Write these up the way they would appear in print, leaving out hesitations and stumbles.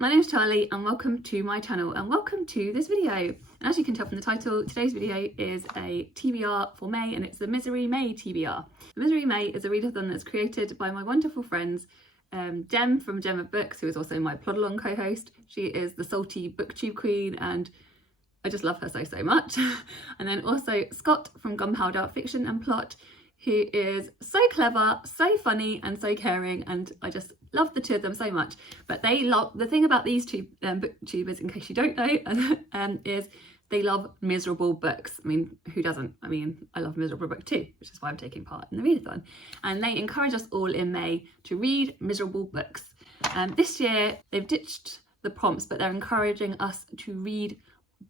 my name is Charlie and welcome to my channel and welcome to this video. And as you can tell from the title, today's video is a TBR for May and it's the May TBR. The Misery May is a readathon that's created by my wonderful friends Jem from Jem of Books, who is also my Plodalong co-host. She is the salty booktube queen and I just love her so much. And then also Scott from Gunpowder Fiction and Plot, who is so clever, so funny and so caring, and I just love the two of them so much. But they love, the thing about these two booktubers, in case you don't know, is they love miserable books. I mean, who doesn't? I mean, I love miserable book too, which is why I'm taking part in the readathon. And they encourage us all in May to read miserable books. This year they've ditched the prompts, but they're encouraging us to read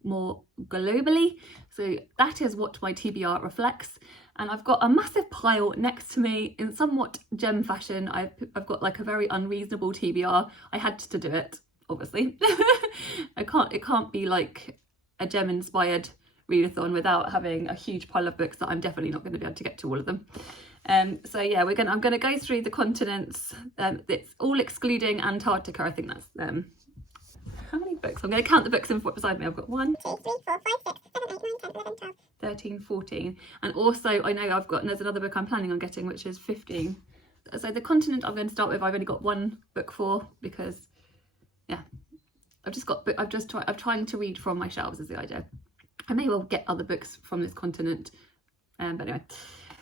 more globally. So that is what my TBR reflects. And I've got a massive pile next to me in somewhat Jem fashion. I've got like a very unreasonable TBR. I had to do it, obviously. It can't be like a Jem inspired readathon without having a huge pile of books that I'm definitely not going to be able to get to all of them. So yeah, I'm going to go through the continents. It's all excluding Antarctica. I think that's how many books? I'm going to count the books beside me. I've got 1, 2, 3, 4, 5, 6, 7, 8, 9, 10, 11, 12, 13, 14. And also I know there's another book I'm planning on getting, which is 15. So the continent I'm going to start with, I've only got one book for, because yeah, I'm trying to read from my shelves is the idea. I may well get other books from this continent. But anyway.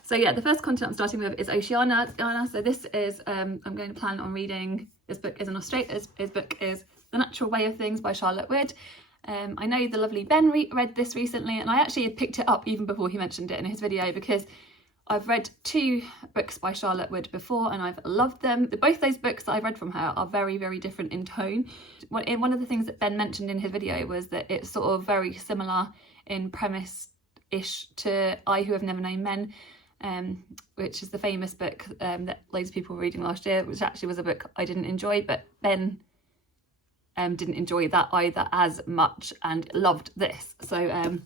So yeah, the first continent I'm starting with is Oceania. So this is, I'm going to plan on reading, this book is his book is The Natural Way of Things by Charlotte Wood. I know the lovely Ben read this recently, and I actually had picked it up even before he mentioned it in his video, because I've read 2 books by Charlotte Wood before and I've loved them. Both those books that I've read from her are very, very different in tone. One of the things that Ben mentioned in his video was that it's sort of very similar in premise-ish to I Who Have Never Known Men, which is the famous book that loads of people were reading last year, which actually was a book I didn't enjoy, but Ben didn't enjoy that either as much and loved this. So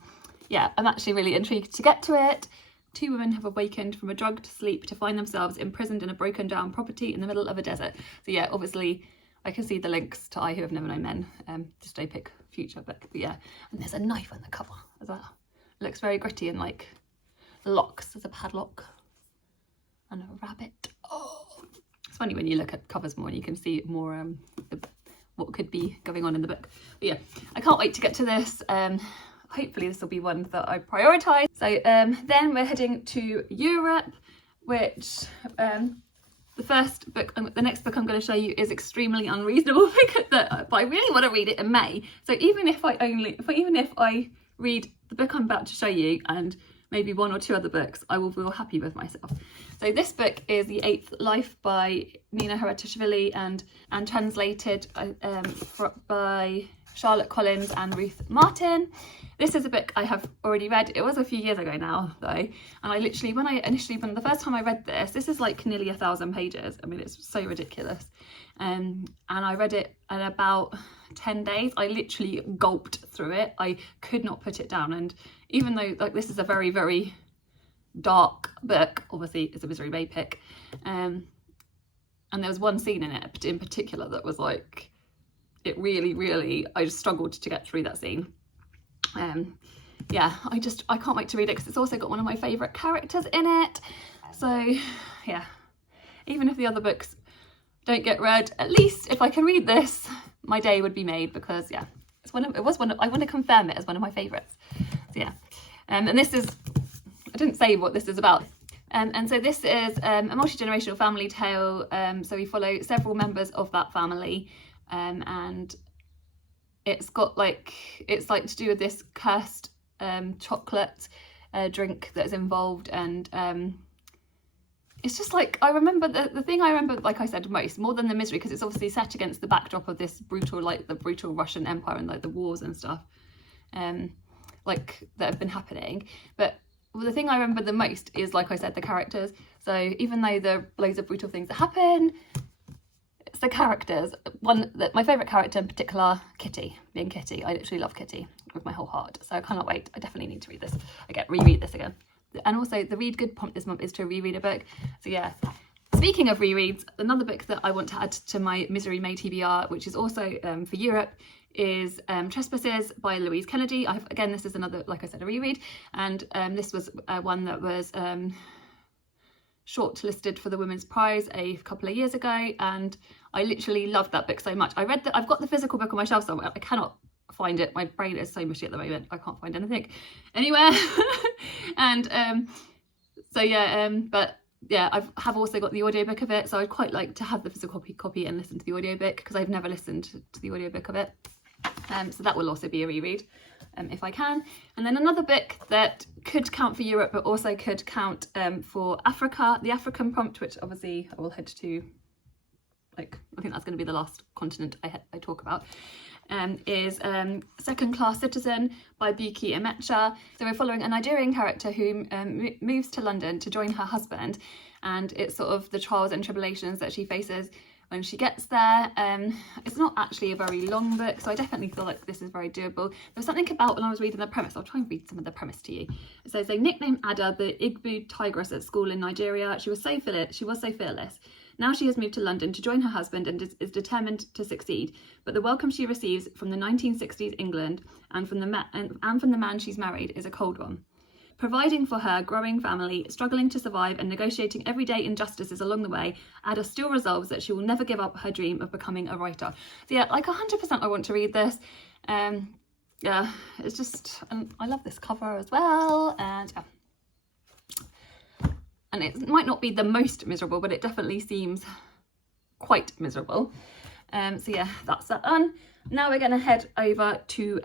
yeah, I'm actually really intrigued to get to it. 2 women have awakened from a drugged sleep to find themselves imprisoned in a broken down property in the middle of a desert. So yeah, obviously I can see the links to I Who Have Never Known Men, dystopic future book. But yeah, and there's a knife on the cover as well. It looks very gritty and like locks. There's a padlock and a rabbit. Oh, it's funny when you look at covers more and you can see more what could be going on in the book. But yeah, I can't wait to get to this. Hopefully this will be one that I prioritise. So then we're heading to Europe, which the next book I'm going to show you is extremely unreasonable, but I really want to read it in May. So even if I read the book I'm about to show you and maybe 1 or 2 other books, I will feel happy with myself. So this book is The Eighth Life by Nina Haratoshvili and translated by Charlotte Collins and Ruth Martin. This is a book I have already read. It was a few years ago now though, and I literally, when the first time I read this is like nearly 1,000 pages. I mean, it's so ridiculous. And I read it in about 10 days. I literally gulped through it. I could not put it down. And even though like this is a very, very dark book, obviously it's a Misery May pick, and there was one scene in it in particular that was like, it really, I just struggled to get through that scene. Yeah, I can't wait to read it because it's also got one of my favourite characters in it. So yeah, even if the other books don't get read, at least if I can read this, my day would be made, because yeah, I want to confirm it as one of my favourites. So yeah, and this is, I didn't say what this is about. And so this is a multi-generational family tale. So we follow several members of that family, and it's like to do with this cursed chocolate drink that is involved, and it's just like, I remember the thing I remember, like I said, more than the misery, because it's obviously set against the backdrop of this brutal, like the brutal Russian Empire and like the wars and stuff like that have been happening. But the thing I remember the most is, like I said, the characters. So even though there are loads of brutal things that happen, it's the characters. My favourite character in particular, Kitty, being Kitty. I literally love Kitty with my whole heart. So I cannot wait. I definitely need to read this. reread this again. And also the read good prompt this month is to reread a book. So yeah, Speaking of rereads, another book that I want to add to my Misery May TBR, which is also for Europe, is Trespasses by Louise Kennedy. Again, this is another, like I said, a reread, and this was one that was shortlisted for the Women's Prize a couple of years ago, and I literally loved that book so much. I've got the physical book on my shelf somewhere. I cannot find it. My brain is so mushy at the moment. I can't find anything anywhere. And so yeah, but yeah, I have also got the audiobook of it, so I'd quite like to have the physical copy and listen to the audiobook, because I've never listened to the audiobook of it. So that will also be a reread if I can. And then another book that could count for Europe but also could count for Africa, The African Prompt, which obviously I will head to, like, I think that's going to be the last continent I talk about, is Second Class Citizen by Buki Emecha. So we're following a Nigerian character who moves to London to join her husband, and it's sort of the trials and tribulations that she faces when she gets there. It's not actually a very long book, so I definitely feel like this is very doable. There's something about when I was reading the premise, I'll try and read some of the premise to you. It says, they nicknamed Ada the Igbo tigress at school in Nigeria. She was so fearless. Now she has moved to London to join her husband and is determined to succeed. But the welcome she receives from the 1960s England and from the man she's married is a cold one. Providing for her growing family, struggling to survive and negotiating everyday injustices along the way, Ada still resolves that she will never give up her dream of becoming a writer. So yeah, like 100% I want to read this. Yeah, it's just, and I love this cover as well, and yeah. And it might not be the most miserable, but it definitely seems quite miserable. So yeah, that's that done. Now we're going to head over to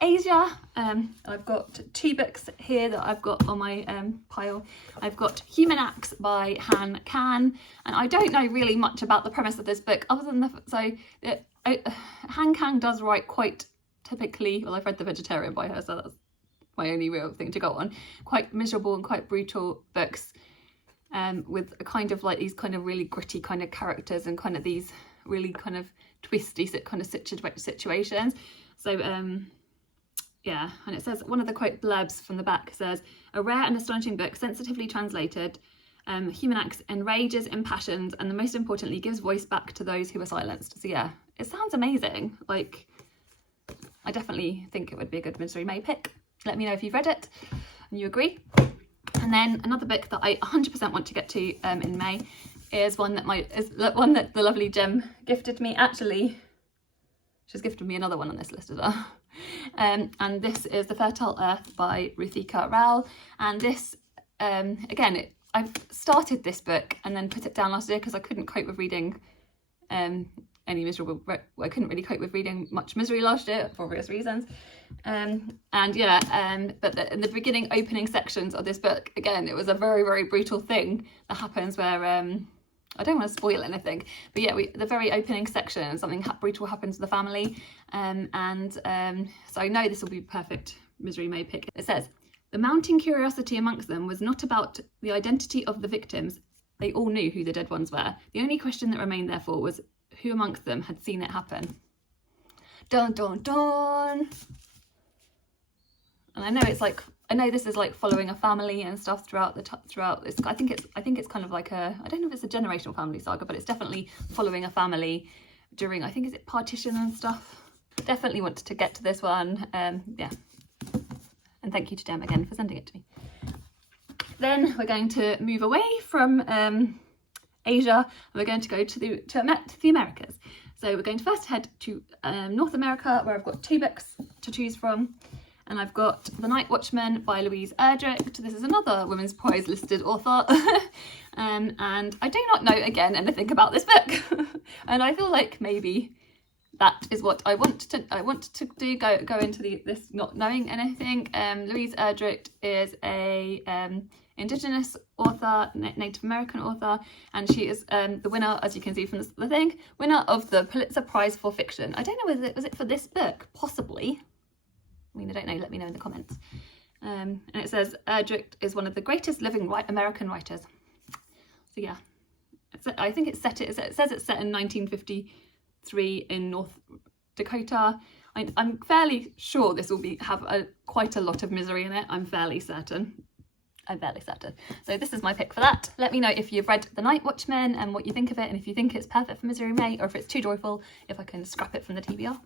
Asia. I've got two books here that I've got on my pile. I've got Human Acts by Han Can, and I don't know really much about the premise of this book other than Han Can does write quite typically, well, I've read The Vegetarian by her, so that's my only real thing to go on, quite miserable and quite brutal books, with a kind of like these kind of really gritty kind of characters and kind of these really kind of twisty kind of situations. So yeah, and it says, one of the quote blurbs from the back says, a rare and astonishing book, sensitively translated. Human Acts enrages, impassions, and most importantly gives voice back to those who are silenced. So yeah, it sounds amazing. Like, I definitely think it would be a good Misery May pick. Let me know if you've read it and you agree. And then another book that I 100% want to get to in May is one that the lovely Gem gifted me. Actually, she's gifted me another one on this list as well. And this is The Fertile Earth by Ruthika Rao. And this, again, I've started this book and then put it down last year because I couldn't cope with reading any miserable, I couldn't really cope with reading much misery last year for obvious reasons. And yeah, but in the beginning opening sections of this book, again, it was a very, very brutal thing that happens where, I don't want to spoil anything, but yeah, the very opening section, something brutal happens to the family, so I know this will be perfect Misery May pick. It says, the mounting curiosity amongst them was not about the identity of the victims. They all knew who the dead ones were. The only question that remained therefore was who amongst them had seen it happen. Dun dun dun. And I know this is like following a family and stuff throughout this. I think it's kind of like I don't know if it's a generational family saga, but it's definitely following a family during, I think, is it partition and stuff. Definitely want to get to this one. Yeah. And thank you to Dem again for sending it to me. Then we're going to move away from Asia, and we're going to go to the Americas. So we're going to first head to North America, where I've got two books to choose from. And I've got The Night Watchman by Louise Erdrich. This is another Women's Prize listed author. And I do not know, again, anything about this book. And I feel like maybe that is what I want to do, go into this not knowing anything. Louise Erdrich is a Indigenous author, Native American author, and she is the winner, as you can see from the thing, winner of the Pulitzer Prize for Fiction. I don't know, was it for this book? Possibly. I mean, I don't know, let me know in the comments. And it says, Erdrich is one of the greatest living American writers. So yeah, I think it says it's set in 1953 in North Dakota. I'm fairly sure this will have quite a lot of misery in it, I'm fairly certain. I barely started. So this is my pick for that. Let me know if you've read The Night Watchman and what you think of it, and if you think it's perfect for Misery May, or if it's too joyful, if I can scrap it from the TBR.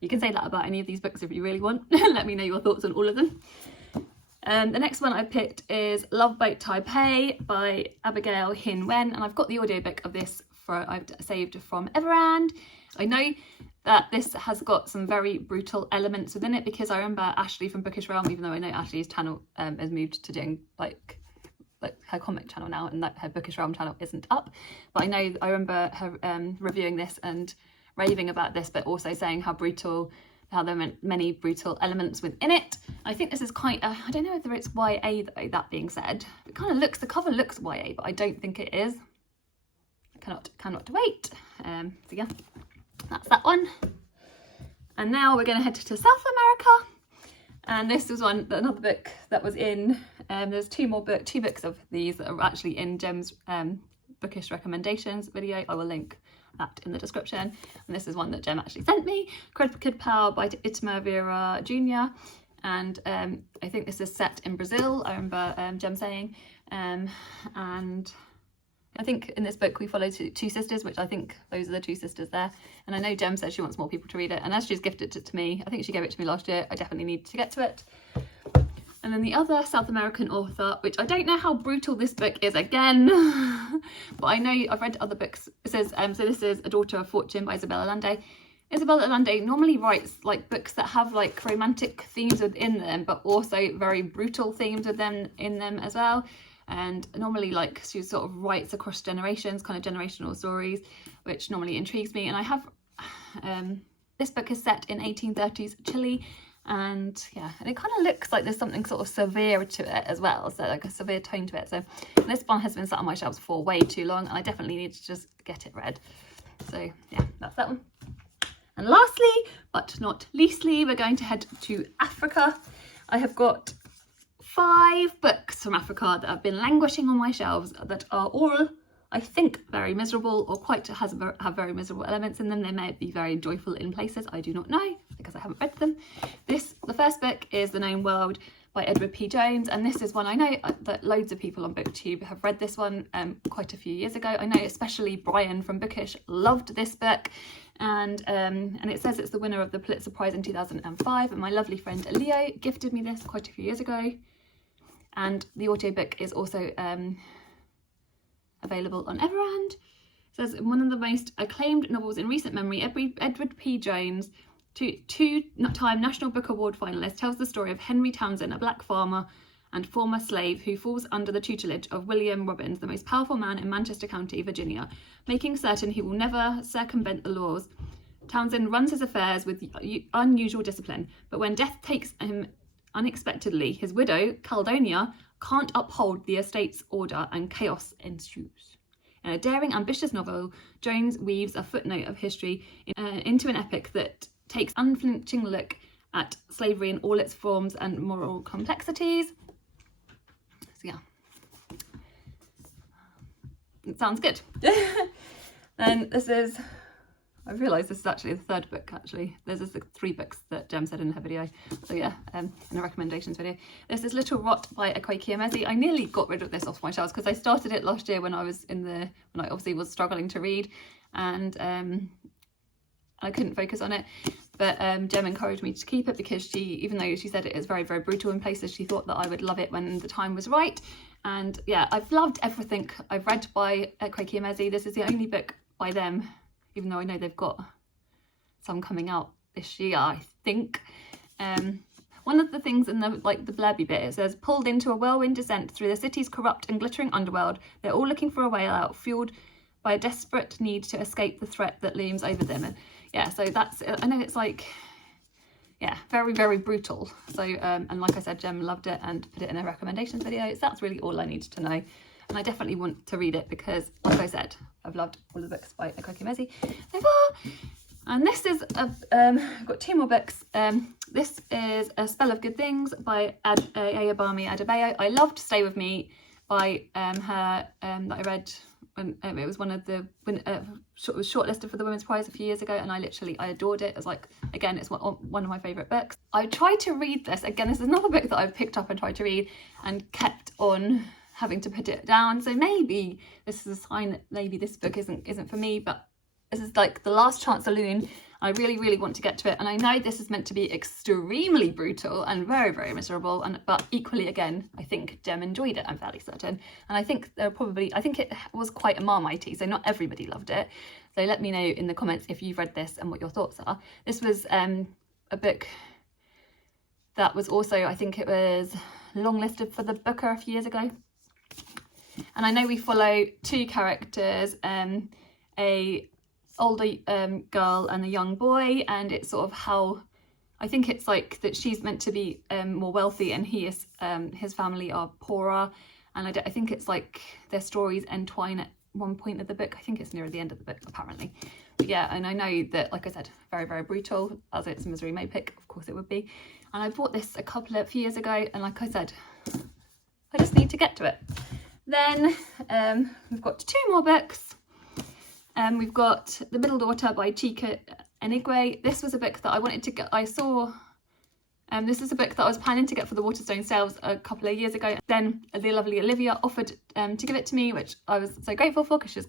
You can say that about any of these books if you really want. Let me know your thoughts on all of them. The next one I picked is Love Boat Taipei by Abigail Hin Wen, and I've got the audiobook of this I've saved from Everand. I know that this has got some very brutal elements within it, because I remember Ashley from Bookish Realm, even though I know Ashley's channel has moved to doing like her comic channel now, and that her Bookish Realm channel isn't up, but I remember her reviewing this and raving about this, but also saying how there are many brutal elements within it. I think this is quite I don't know whether it's YA though, that being said. It kind of looks, the cover looks YA, but I don't think it is. I cannot wait. So yeah, that's that one. And now we're going to head to South America, and this was another book that was in there's two books of these that are actually in Gem's bookish recommendations video. I will link that in the description. And this is one that Gem actually sent me, Kid Power by Itma Vera Jr. And I think this is set in Brazil, I remember Gem saying, and I think in this book we follow two sisters, which I think those are the two sisters there. And I know Gem says she wants more people to read it, and as she's gifted it to me, I think she gave it to me last year, I definitely need to get to it. And then the other South American author, which I don't know how brutal this book is again, but I know I've read other books. It says, so this is A Daughter of Fortune by Isabella Allende. Isabella Allende normally writes like books that have like romantic themes within them, but also very brutal themes in them as well. And normally like she sort of writes across generations, kind of generational stories, which normally intrigues me. And I have this book is set in 1830s Chile, and yeah, and it kind of looks like there's something sort of severe to it as well, so like a severe tone to it. So this one has been sat on my shelves for way too long, and I definitely need to just get it read. So yeah, that's that one. And lastly but not leastly, we're going to head to Africa. I have got 5 books from Africa that have been languishing on my shelves that are all, I think, very miserable, or quite have very miserable elements in them. They may be very joyful in places, I do not know, because I haven't read them. The first book is The Known World by Edward P. Jones, and this is one I know that loads of people on BookTube have read this one quite a few years ago. I know especially Brian from Bookish loved this book, and it says it's the winner of the Pulitzer Prize in 2005, and my lovely friend Leo gifted me this quite a few years ago. And the audiobook is also available on Everand. It says, one of the most acclaimed novels in recent memory, Edward P. Jones, two-time National Book Award finalist, tells the story of Henry Townsend, a black farmer and former slave who falls under the tutelage of William Robbins, the most powerful man in Manchester County, Virginia. Making certain he will never circumvent the laws, Townsend runs his affairs with unusual discipline, but when death takes him unexpectedly, his widow, Caldonia, can't uphold the estate's order and chaos ensues. In a daring, ambitious novel, Jones weaves a footnote of history into an epic that takes an unflinching look at slavery in all its forms and moral complexities. So yeah, it sounds good. Then this is, I realised this is actually the third book, actually. There's just the 3 books that Gem said in her video. So yeah, in the recommendations video. This is Little Rot by Akwaeke Emezi. I nearly got rid of this off my shelves because I started it last year when I obviously was struggling to read, and I couldn't focus on it. But Gem encouraged me to keep it because even though she said it is very, very brutal in places, she thought that I would love it when the time was right. And yeah, I've loved everything I've read by Akwaeke Emezi. This is the only book by them, even though I know they've got some coming out this year, I think. One of the things in the blurby bit, it says, pulled into a whirlwind descent through the city's corrupt and glittering underworld, they're all looking for a way out, fueled by a desperate need to escape the threat that looms over them. And yeah, so that's, I know it's like, yeah, very, very brutal. So, and like I said, Gem loved it and put it in her recommendations video. So that's really all I needed to know. And I definitely want to read it because, like I said, I've loved all the books by Akwaeke Emezi so far. And this is, I've got 2 more books. This is A Spell of Good Things by Ayobami Adebayo. I loved Stay With Me by her, that I read when it was one of the was shortlisted for the Women's Prize a few years ago, and I adored it. It's like, again, it's one of my favourite books. I tried to read this again. This is another book that I've picked up and tried to read and kept on having to put it down. So maybe this is a sign that maybe this book isn't for me. But this is like The Last Chance Saloon. I really want to get to it, and I know this is meant to be extremely brutal and very miserable, but equally, again, I think Jem enjoyed it, I'm fairly certain, and I think it was quite a Marmitey, so not everybody loved it. So let me know in the comments if you've read this and what your thoughts are. This was a book that was also, I think it was longlisted for the Booker a few years ago, and I know we follow two characters, a older girl and a young boy, and it's sort of how I think it's like that she's meant to be more wealthy and he is his family are poorer, and I think it's like their stories entwine at one point of the book. I think it's near the end of the book apparently, but yeah, and I know that, like I said, very brutal, as it's a Misery May pick, of course it would be. And I bought this a few years ago, and like I said, I just need to get to it. Then we've got two more books. We've got The Middle Daughter by Chika Enigwe. This was a book that I wanted to get. This is a book that I was planning to get for the Waterstone sales a couple of years ago. Then the lovely Olivia offered to give it to me, which I was so grateful for because she was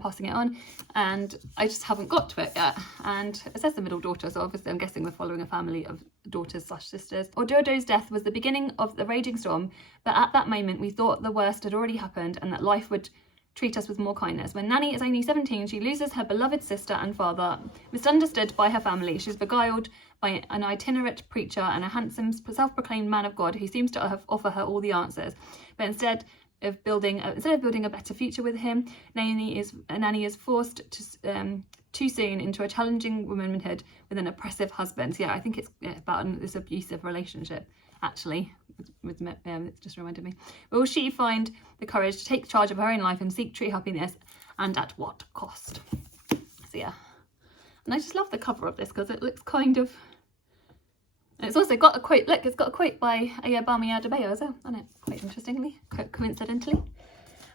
passing it on, and I just haven't got to it yet. And it says The Middle Daughter, so obviously I'm guessing we're following a family of daughters/sisters. Ojojo's death was the beginning of the raging storm, but at that moment we thought the worst had already happened and that life would treat us with more kindness. When Nanny is only 17, she loses her beloved sister and father. Misunderstood by her family, she's beguiled by an itinerant preacher and a handsome, self-proclaimed man of God who seems to offer her all the answers. But instead of building a better future with him, Nanny is forced to too soon into a challenging womanhood with an oppressive husband. So yeah, I think it's about this abusive relationship. Actually, it just reminded me. Will she find the courage to take charge of her own life and seek true happiness, and at what cost? So yeah, and I just love the cover of this because it looks kind of, and it's also got a quote. Look, it's got a quote by Ayobami Adebayo as well, isn't it? Quite interestingly, coincidentally.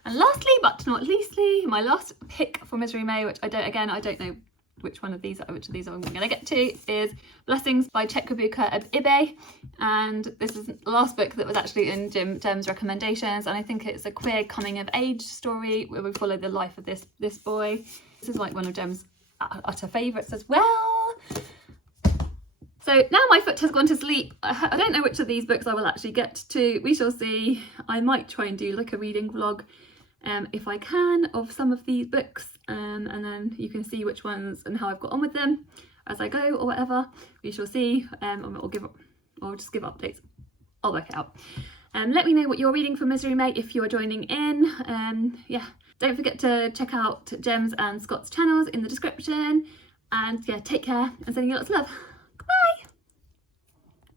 And lastly, but not leastly, my last pick for Misery May, which I don't know which of these I'm going to get to, is Blessings by Chukwuebuka Ibe, and this is the last book that was actually in Jem's recommendations, and I think it's a queer coming of age story where we follow the life of this boy. This is like one of Jem's utter favourites as well. So now my foot has gone to sleep. I don't know which of these books I will actually get to. We shall see. I might try and do like a reading vlog if I can, of some of these books, and then you can see which ones and how I've got on with them as I go or whatever. We shall see. I'll just give updates. I'll work it out. Let me know what you're reading for Misery May if you're joining in. Yeah, don't forget to check out Jem's and Scott's channels in the description, and yeah, take care and sending you lots of love.